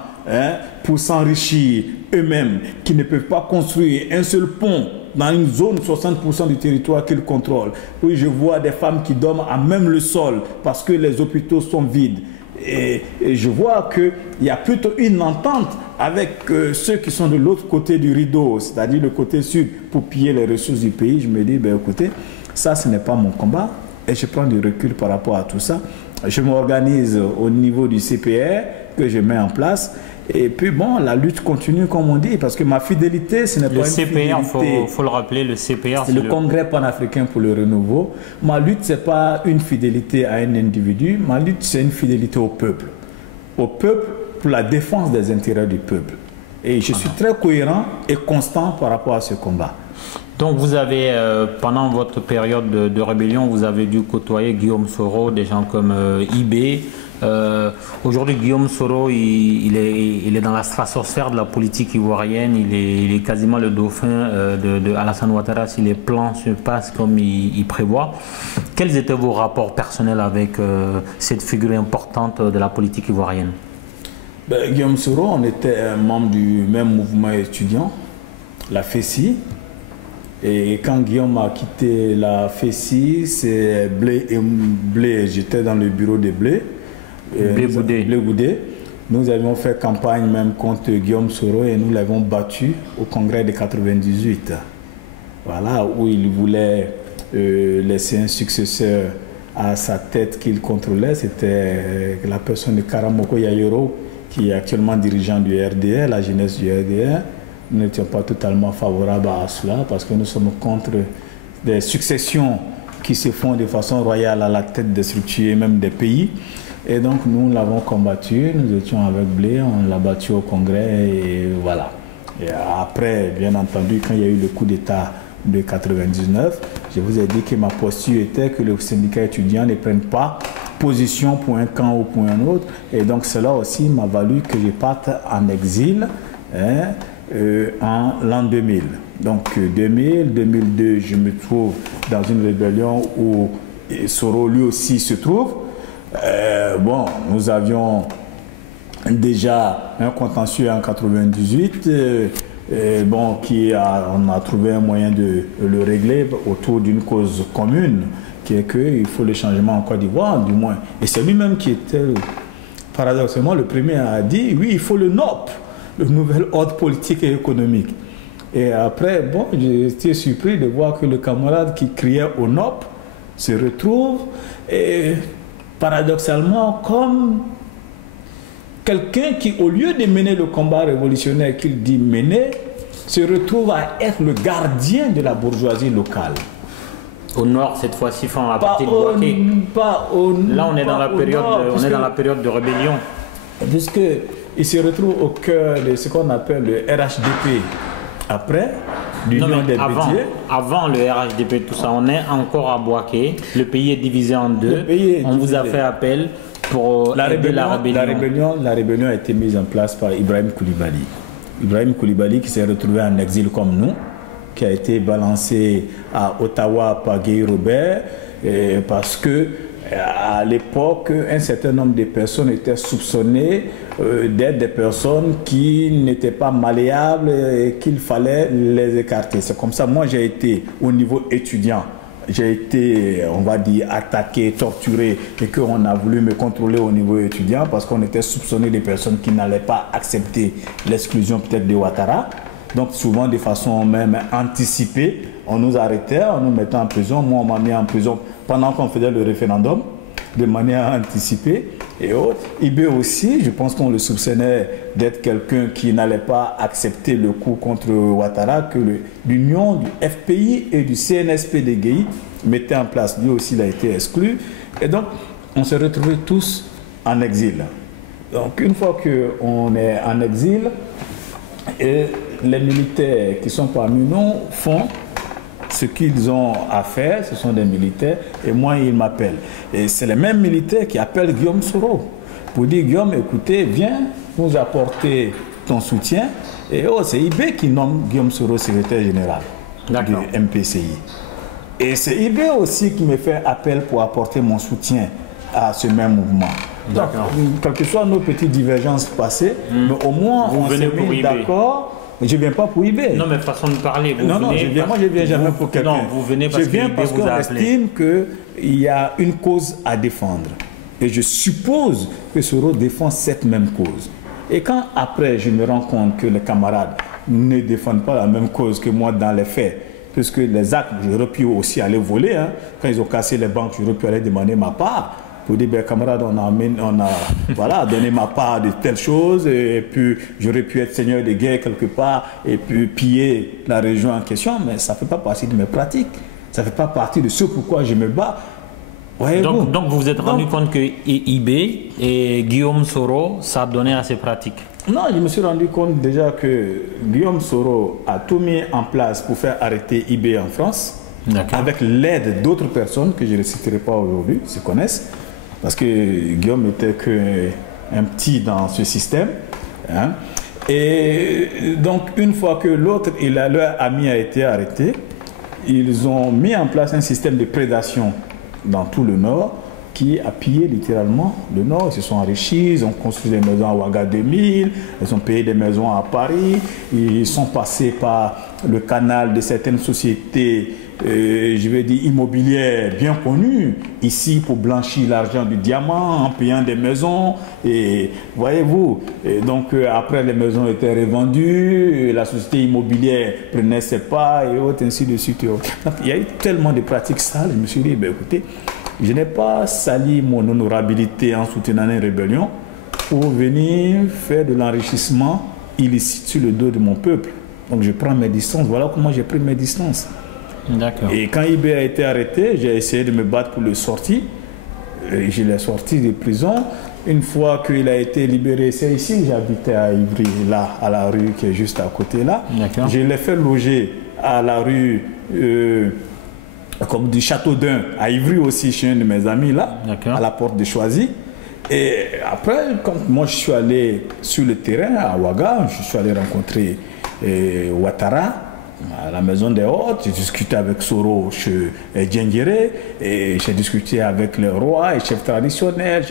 pour s'enrichir eux-mêmes, qui ne peuvent pas construire un seul pont dans une zone 60% du territoire qu'ils contrôlent. Oui, je vois des femmes qui dorment à même le sol parce que les hôpitaux sont vides. Et je vois qu'il y a plutôt une entente avec ceux qui sont de l'autre côté du rideau, c'est-à-dire le côté sud, pour piller les ressources du pays. Je me dis, ben, écoutez, ça, ce n'est pas mon combat. Et je prends du recul par rapport à tout ça. Je m'organise au niveau du CPR que je mets en place. Et puis bon, la lutte continue comme on dit, parce que ma fidélité, ce n'est pas une fidélité. Le CPR, il faut le rappeler, le CPR, c'est le Congrès panafricain pour le renouveau. Ma lutte, ce n'est pas une fidélité à un individu, ma lutte, c'est une fidélité au peuple. Au peuple pour la défense des intérêts du peuple. Et je suis très cohérent et constant par rapport à ce combat. Donc vous avez, pendant votre période de rébellion, vous avez dû côtoyer Guillaume Soro, des gens comme IB, Aujourd'hui, Guillaume Soro, il est dans la stratosphère de la politique ivoirienne. Il est quasiment le dauphin de Alassane Ouattara si les plans se passent comme il prévoit. Quels étaient vos rapports personnels avec cette figure importante de la politique ivoirienne? Guillaume Soro, on était membre du même mouvement étudiant, la FESI. Et quand Guillaume a quitté la FESI, c'est Blé, j'étais dans le bureau de Blé. Blé Goudé. Nous avions fait campagne même contre Guillaume Soro et nous l'avons battu au congrès de 98. Voilà, où il voulait laisser un successeur à sa tête qu'il contrôlait. C'était la personne de Karamoko Yayoro, qui est actuellement dirigeant du RDR, la jeunesse du RDR. Nous n'étions pas totalement favorables à cela parce que nous sommes contre des successions qui se font de façon royale à la tête des structures, même des pays. Et donc nous l'avons combattu, nous étions avec Blé, on l'a battu au congrès et voilà. Et après, bien entendu, quand il y a eu le coup d'État de 99, je vous ai dit que ma posture était que le syndicat étudiant ne prenne pas position pour un camp ou pour un autre. Et donc cela aussi m'a valu que je parte en exil en l'an 2000. Donc 2000, 2002, je me trouve dans une rébellion où Soro lui aussi se trouve. Bon, nous avions déjà un contentieux en 98, bon, on a trouvé un moyen de le régler autour d'une cause commune, qui est qu'il faut le changement en Côte d'Ivoire, du moins. Et c'est lui-même qui était, paradoxalement, le premier à dire, oui, il faut le NOP, le nouvel ordre politique et économique. Et après, bon, j'ai été surpris de voir que le camarade qui criait au NOP se retrouve, et paradoxalement, comme quelqu'un qui, au lieu de mener le combat révolutionnaire qu'il dit mener, se retrouve à être le gardien de la bourgeoisie locale. Au nord, cette fois-ci, à partir de Bouaké. Là, on est dans la période de rébellion. Puisqu'il se retrouve au cœur de ce qu'on appelle le RHDP. Après, l'Union des Bétiers. Avant le RHDP, tout ça, on est encore à Bouaké. Le pays est divisé en deux. On vous a fait appel pour aider la rébellion. La rébellion a été mise en place par Ibrahim Koulibaly. Ibrahim Koulibaly qui s'est retrouvé en exil comme nous, qui a été balancé à Ottawa par Guy Robert, parce que à l'époque, un certain nombre de personnes étaient soupçonnées d'être des personnes qui n'étaient pas malléables et qu'il fallait les écarter. C'est comme ça, moi j'ai été au niveau étudiant, j'ai été, on va dire, attaqué, torturé, et qu'on a voulu me contrôler au niveau étudiant parce qu'on était soupçonné des personnes qui n'allaient pas accepter l'exclusion peut-être de Ouattara. Donc souvent de façon même anticipée, on nous arrêtait, on nous mettait en prison. Moi, on m'a mis en prison pendant qu'on faisait le référendum, de manière anticipée et autres. Ibé aussi, je pense qu'on le soupçonnait d'être quelqu'un qui n'allait pas accepter le coup contre Ouattara, que l'union du FPI et du CNSP de Guéhi mettait en place. Lui aussi, il a été exclu. Et donc, on s'est retrouvés tous en exil. Donc, une fois qu'on est en exil, et les militaires qui sont parmi nous font ce qu'ils ont à faire, ce sont des militaires, et moi ils m'appellent. Et c'est les mêmes militaires qui appellent Guillaume Soro pour dire Guillaume, écoutez, viens nous apporter ton soutien. Et c'est Ibé qui nomme Guillaume Soro secrétaire général du MPCI. Et c'est Ibé aussi qui me fait appel pour apporter mon soutien à ce même mouvement. Donc, quelles que soient nos petites divergences passées, mais au moins on s'est mis d'accord. Je ne viens pas pour Ibé. Non, mais façon de parler. Moi je ne viens jamais pour quelqu'un. Non, vous venez parce je viens parce qu'on estime qu'il y a une cause à défendre. Et je suppose que Soro défend cette même cause. Et quand après je me rends compte que les camarades ne défendent pas la même cause que moi dans les faits, puisque les actes, j'aurais pu aussi aller voler. Hein. Quand ils ont cassé les banques, j'aurais pu aller demander ma part. Pour dire, ben, camarade, on a voilà, donné ma part de telle chose, et puis j'aurais pu être seigneur de guerre quelque part, et puis piller la région en question, mais ça ne fait pas partie de mes pratiques. Ça ne fait pas partie de ce pourquoi je me bats. Donc vous vous êtes rendu compte que Ibé et Guillaume Soro, ça a donné à ces pratiques? Non, je me suis rendu compte déjà que Guillaume Soro a tout mis en place pour faire arrêter Ibé en France, avec l'aide d'autres personnes que je ne citerai pas aujourd'hui, se connaissent. parce que Guillaume n'était qu'un petit dans ce système. Hein. Et donc, une fois que l'autre, leur ami a été arrêté, ils ont mis en place un système de prédation dans tout le Nord qui a pillé littéralement le Nord. Ils se sont enrichis, ils ont construit des maisons à Ouaga 2000, ils ont payé des maisons à Paris, ils sont passés par le canal de certaines sociétés, je vais dire immobilières bien connues, ici pour blanchir l'argent du diamant en payant des maisons. Et voyez-vous, donc après les maisons étaient revendues, la société immobilière prenait ses parts et autres, ainsi de suite. Donc il y a eu tellement de pratiques sales, je me suis dit, ben, écoutez, je n'ai pas sali mon honorabilité en soutenant une rébellion pour venir faire de l'enrichissement illicite sur le dos de mon peuple. Donc je prends mes distances. Voilà comment j'ai pris mes distances. D'accord. Et quand Ibé a été arrêté, j'ai essayé de me battre pour le sortir. Et je l'ai sorti de prison. Une fois qu'il a été libéré, c'est ici, j'habitais à Ivry, là, à la rue qui est juste à côté là. Je l'ai fait loger à la rue... comme du Château-d'Un, à Ivry aussi, chez un de mes amis là, à la porte de Choisy. Et après, quand moi je suis allé sur le terrain à Ouaga, je suis allé rencontrer Ouattara à la maison des hôtes, j'ai discuté avec Soro chez Djengere, et j'ai discuté avec le roi et chef traditionnel,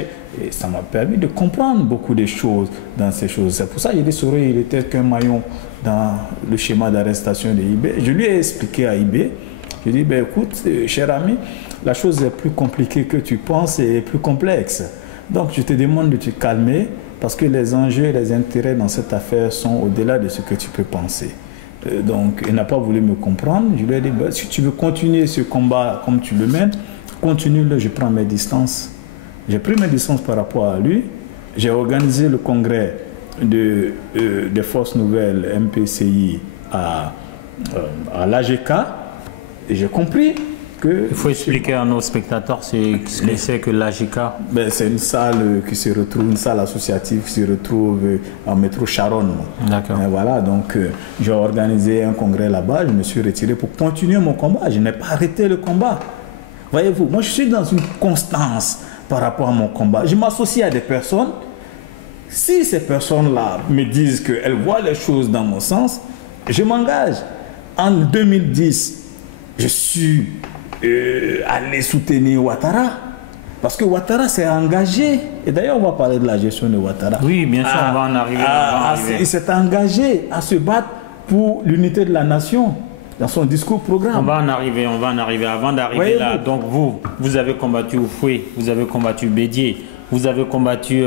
et ça m'a permis de comprendre beaucoup de choses dans ces choses. C'est pour ça que j'ai dit Soro, il était qu'un maillon dans le schéma d'arrestation de Ibé. Je lui ai expliqué à Ibé. Je dis, ben écoute, cher ami, la chose est plus compliquée que tu penses et plus complexe. Donc je te demande de te calmer parce que les enjeux et les intérêts dans cette affaire sont au-delà de ce que tu peux penser. Donc il n'a pas voulu me comprendre. Je lui ai dit, ben, si tu veux continuer ce combat comme tu le mènes, continue-le, je prends mes distances. J'ai pris mes distances par rapport à lui. J'ai organisé le congrès des Forces Nouvelles MPCI à l'AGK. Et j'ai compris que... Il faut expliquer à nos spectateurs ce que c'est que l'AGK. Ben, c'est une salle qui se retrouve, une salle associative qui se retrouve en métro Charonne. D'accord. Voilà, donc j'ai organisé un congrès là-bas, je me suis retiré pour continuer mon combat. Je n'ai pas arrêté le combat. Voyez-vous, moi je suis dans une constance par rapport à mon combat. Je m'associe à des personnes. Si ces personnes-là me disent qu'elles voient les choses dans mon sens, je m'engage. En 2010, je suis allé soutenir Ouattara. Parce que Ouattara s'est engagé. Et d'ailleurs, on va parler de la gestion de Ouattara. Oui, bien sûr, on va en arriver. Il s'est engagé à se battre pour l'unité de la nation dans son discours programme. On va en arriver. Avant d'arriver là, donc vous avez combattu Oufoué, vous avez combattu Bédié, vous avez combattu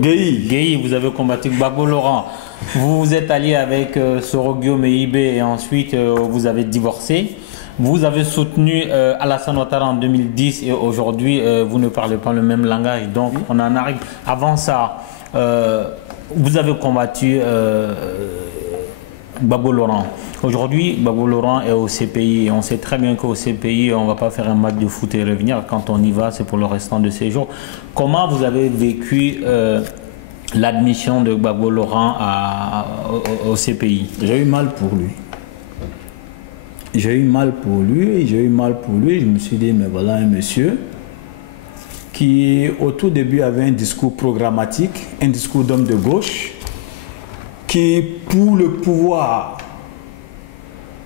Guéhi, vous avez combattu Gbagbo Laurent. Vous vous êtes allié avec Soro Guillaume et Ibé et ensuite vous avez divorcé. Vous avez soutenu Alassane Ouattara en 2010 et aujourd'hui vous ne parlez pas le même langage. Donc on en arrive. Avant ça, vous avez combattu Gbagbo Laurent. Aujourd'hui, Gbagbo Laurent est au CPI et on sait très bien qu'au CPI, on ne va pas faire un match de foot et revenir. Quand on y va, c'est pour le restant de ses jours. Comment vous avez vécu l'admission de Gbagbo Laurent au CPI? J'ai eu mal pour lui. Je me suis dit, mais voilà un monsieur qui, au tout début, avait un discours programmatique, un discours d'homme de gauche, qui, pour le pouvoir,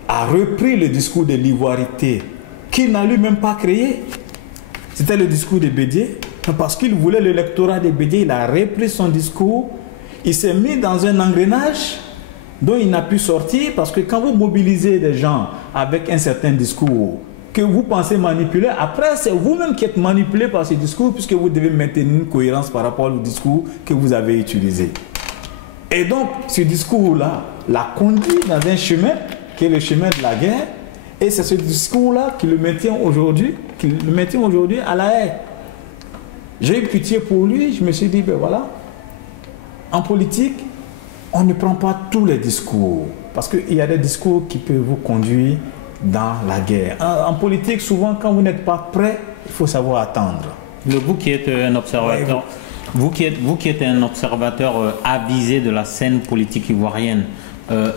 a repris le discours de l'ivoirité, qu'il n'a lui-même pas créé. C'était le discours de Bédié. Parce qu'il voulait l'électorat de Bédié, il a repris son discours, il s'est mis dans un engrenage dont il n'a pu sortir, parce que quand vous mobilisez des gens avec un certain discours que vous pensez manipuler, après c'est vous-même qui êtes manipulé par ce discours, puisque vous devez maintenir une cohérence par rapport au discours que vous avez utilisé. Et donc ce discours-là l'a conduit dans un chemin qui est le chemin de la guerre, et c'est ce discours-là qui le maintient aujourd'hui à la haie. J'ai eu pitié pour lui, je me suis dit, ben voilà, en politique, on ne prend pas tous les discours, parce qu'il y a des discours qui peuvent vous conduire dans la guerre. En politique, souvent, quand vous n'êtes pas prêt, il faut savoir attendre. Vous qui êtes un observateur, vous qui êtes un observateur avisé de la scène politique ivoirienne,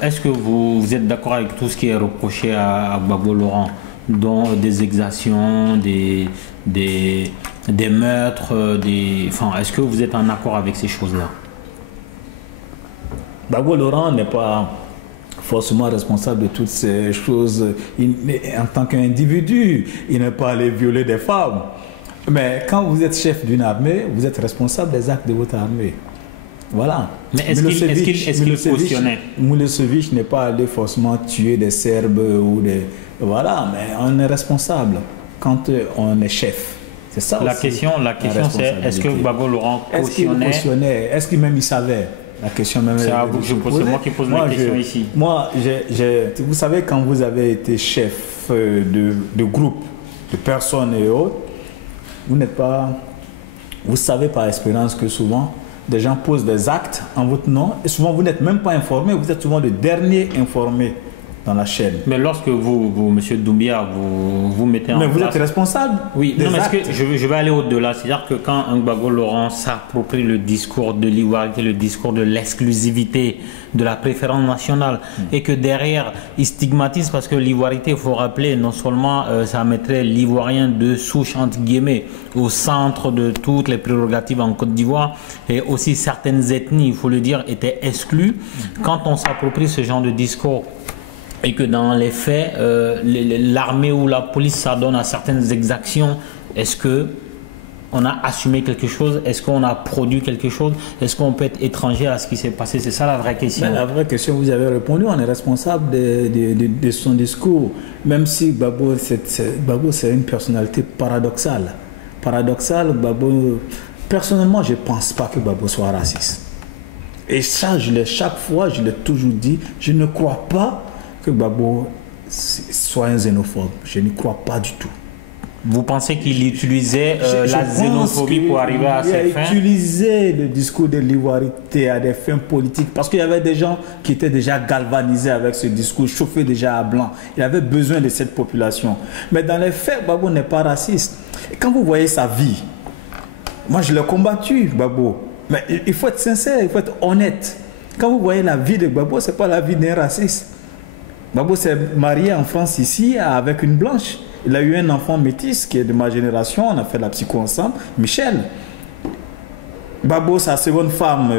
est-ce que vous êtes d'accord avec tout ce qui est reproché à Gbagbo Laurent, dont des exactions, des des meurtres, Enfin, est-ce que vous êtes en accord avec ces choses-là? Gbagbo Laurent n'est pas forcément responsable de toutes ces choses. En tant qu'individu, il n'est pas allé violer des femmes. Mais quand vous êtes chef d'une armée, vous êtes responsable des actes de votre armée. Voilà. Mais est-ce qu'il cautionnait? Milosevic n'est pas allé forcément tuer des Serbes ou des... Voilà, mais on est responsable quand on est chef. C'est ça la aussi. question c'est, est-ce que Gbagbo Laurent cautionnait? Est-ce qu'il même il savait? La question même. C'est à vous que je pose. C'est moi qui pose la question ici. Moi, vous savez, quand vous avez été chef de groupe, de personnes et autres, vous n'êtes pas... Vous savez par expérience que souvent, des gens posent des actes en votre nom et souvent vous n'êtes même pas informé, vous êtes souvent le dernier informé dans la chaîne. Mais lorsque vous Monsieur Doumbia, vous mettez en place... Mais vous êtes responsable. Oui, non, mais est-ce que je vais aller au-delà. C'est-à-dire que quand un Gbagbo Laurent s'approprie le discours de l'ivoirité, le discours de l'exclusivité, de la préférence nationale, et que derrière, il stigmatise, parce que l'ivoirité, il faut rappeler, non seulement ça mettrait l'ivoirien de souche, entre guillemets, au centre de toutes les prérogatives en Côte d'Ivoire, et aussi certaines ethnies, il faut le dire, étaient exclues. Quand on s'approprie ce genre de discours, et que dans les faits, l'armée ou la police s'adonne à certaines exactions, est-ce qu'on a assumé quelque chose? Est-ce qu'on a produit quelque chose? Est-ce qu'on peut être étranger à ce qui s'est passé? C'est ça la vraie question. Ben, la vraie question, vous avez répondu, on est responsable de son discours. Même si Gbagbo, c'est une personnalité paradoxale. Gbagbo, personnellement, je ne pense pas que Gbagbo soit raciste. Et ça, chaque fois, je l'ai toujours dit, je ne crois pas que Gbagbo soit un xénophobe. Je n'y crois pas du tout. Vous pensez qu'il utilisait la xénophobie pour arriver à ses fins? Il a utilisé le discours de l'ivoirité à des fins politiques parce qu'il y avait des gens qui étaient déjà galvanisés avec ce discours, chauffés déjà à blanc. Il avait besoin de cette population. Mais dans les faits, Gbagbo n'est pas raciste. Et quand vous voyez sa vie, moi je l'ai combattu, Gbagbo. Mais il faut être sincère, il faut être honnête. Quand vous voyez la vie de Gbagbo, ce n'est pas la vie d'un raciste. Gbagbo s'est marié en France ici avec une blanche. Il a eu un enfant métis qui est de ma génération. On a fait la psycho ensemble, Michel. Gbagbo, sa seconde femme,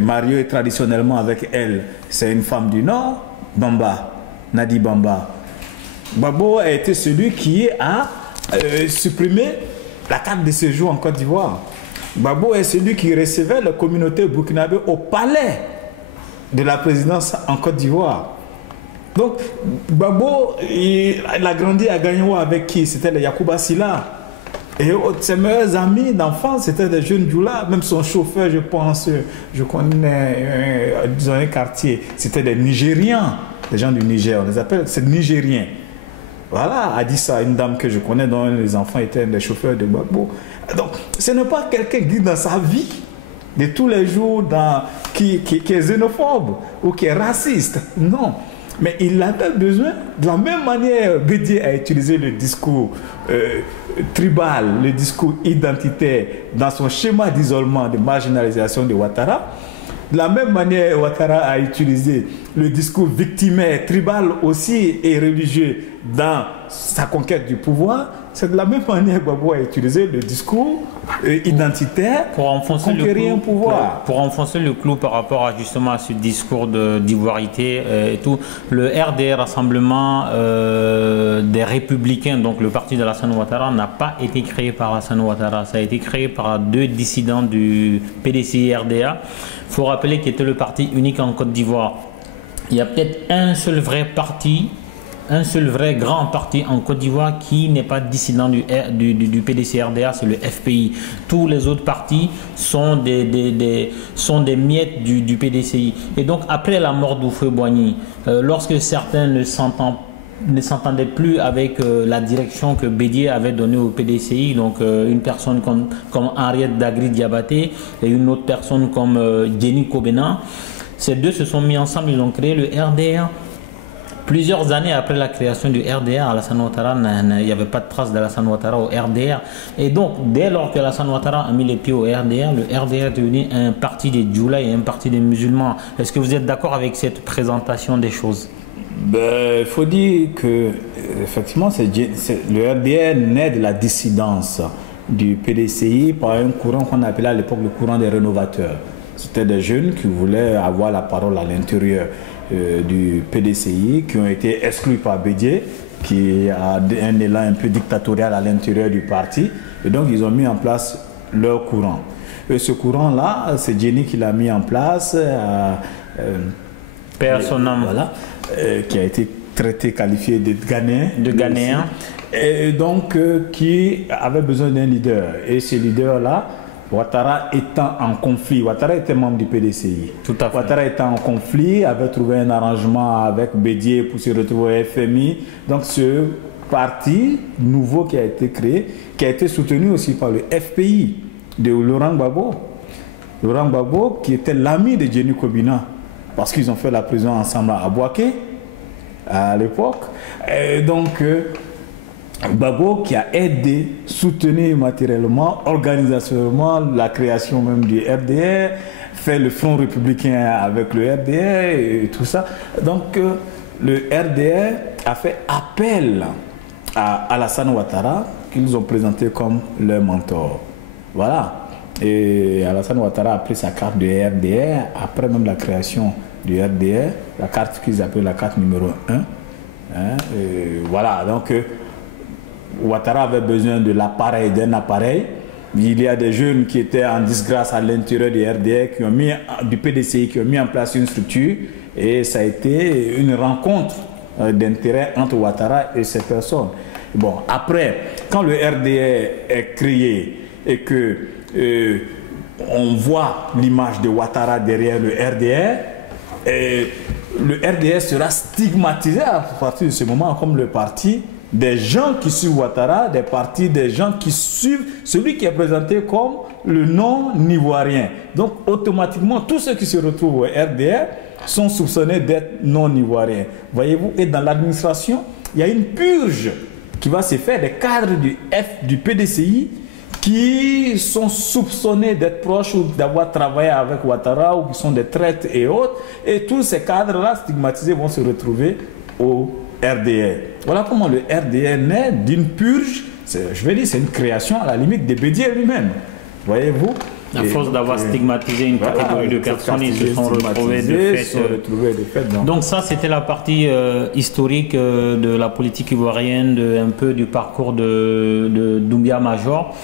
mariée traditionnellement avec elle, c'est une femme du Nord, Bamba, Nadi Bamba. Gbagbo a été celui qui a supprimé la carte de séjour en Côte d'Ivoire. Gbagbo est celui qui recevait la communauté burkinabé au palais de la présidence en Côte d'Ivoire. Donc, Gbagbo, il a grandi à Gagnoua avec qui? C'était le Yacouba Silla. Et ses meilleurs amis d'enfance, c'était des jeunes Djoula. Même son chauffeur, je pense, je connais dans un quartier, c'était des Nigérians, des gens du Niger, on les appelle, c'est Nigériens. Voilà, Adissa, une dame que je connais, dont les enfants étaient des chauffeurs de Gbagbo. Donc, ce n'est pas quelqu'un qui, dans sa vie de tous les jours, qui est xénophobe ou qui est raciste. Non. Mais il avait besoin, de la même manière, Bédié a utilisé le discours tribal, le discours identitaire dans son schéma d'isolement, de marginalisation de Ouattara. De la même manière, Ouattara a utilisé le discours victimaire, tribal aussi et religieux dans sa conquête du pouvoir. C'est de la même manière que Gbagbo a utilisé le discours identitaire pour enfoncer conquérir un pouvoir. Pour enfoncer le clou par rapport à, justement à ce discours d'ivoirité et tout, le RDR, Rassemblement des Républicains, donc le parti d'Alassane Ouattara, n'a pas été créé par Alassane Ouattara. Ça a été créé par deux dissidents du PDCI-RDA. Il faut rappeler qu'il était le parti unique en Côte d'Ivoire. Il y a peut-être un seul vrai parti, un seul vrai grand parti en Côte d'Ivoire qui n'est pas dissident du PDC-RDA, c'est le FPI. Tous les autres partis sont des miettes du PDCI. Et donc, après la mort d'Houphouët-Boigny, lorsque certains ne s'entendaient plus avec la direction que Bédié avait donnée au PDCI, donc une personne comme Henriette Dagri Diabaté et une autre personne comme Jenny Kobena, ces deux se sont mis ensemble, ils ont créé le RDR. Plusieurs années après la création du RDR, Alassane Ouattara, il n'y avait pas de trace d'Alassane Ouattara au RDR. Et donc, dès lors que Alassane Ouattara a mis les pieds au RDR, le RDR est devenu un parti des Djoula et un parti des musulmans. Est-ce que vous êtes d'accord avec cette présentation des choses? Il faut dire que, effectivement, le RDR naît de la dissidence du PDCI par un courant qu'on appelait à l'époque le courant des rénovateurs. C'était des jeunes qui voulaient avoir la parole à l'intérieur du PDCI, qui ont été exclus par Bédié, qui a un élan un peu dictatorial à l'intérieur du parti. Et donc, ils ont mis en place leur courant. Et ce courant-là, c'est Jenny qui l'a mis en place. Voilà, qui a été traité, qualifié de Ghanéen. De Ghanéen. Et donc, qui avait besoin d'un leader. Et ce leader-là, Ouattara étant en conflit, Ouattara était membre du PDCI. Tout à fait. Ouattara étant en conflit, avait trouvé un arrangement avec Bédié pour se retrouver au FMI. Donc, ce parti nouveau qui a été créé, qui a été soutenu aussi par le FPI de Laurent Gbagbo. Laurent Gbagbo, qui était l'ami de Jenny Kobina, parce qu'ils ont fait la prison ensemble à Bouaké à l'époque. Et donc, Gbagbo qui a aidé, soutenu matériellement, organisationnellement la création même du RDR, fait le Front républicain avec le RDR et tout ça. Donc, le RDR a fait appel à Alassane Ouattara, qu'ils ont présenté comme leur mentor. Voilà. Et Alassane Ouattara a pris sa carte de RDR après même la création du RDR, la carte qu'ils appellent la carte numéro 1. Voilà, donc Ouattara avait besoin de l'appareil, d'un appareil. Il y a des jeunes qui étaient en disgrâce à l'intérieur du RDR, qui ont mis, du PDCI, qui ont mis en place une structure, et ça a été une rencontre d'intérêt entre Ouattara et ces personnes. Bon, après, quand le RDR est créé et que on voit l'image de Ouattara derrière le RDR, le RDR sera stigmatisé à partir de ce moment comme le parti des gens qui suivent Ouattara, des gens qui suivent celui qui est présenté comme le non-ivoirien. Donc automatiquement, tous ceux qui se retrouvent au RDR sont soupçonnés d'être non-ivoiriens. Voyez-vous, et dans l'administration, il y a une purge qui va se faire des cadres du PDCI qui sont soupçonnés d'être proches ou d'avoir travaillé avec Ouattara ou qui sont des traîtres et autres. Et tous ces cadres-là stigmatisés vont se retrouver au RDR. Voilà comment le RDR naît d'une purge. Je vais dire, c'est une création à la limite de Bédié lui-même. Voyez-vous? À force d'avoir stigmatisé une catégorie de personnes, ils se sont retrouvés de fait. Donc ça, c'était la partie historique de la politique ivoirienne, un peu du parcours de Doumbia Major.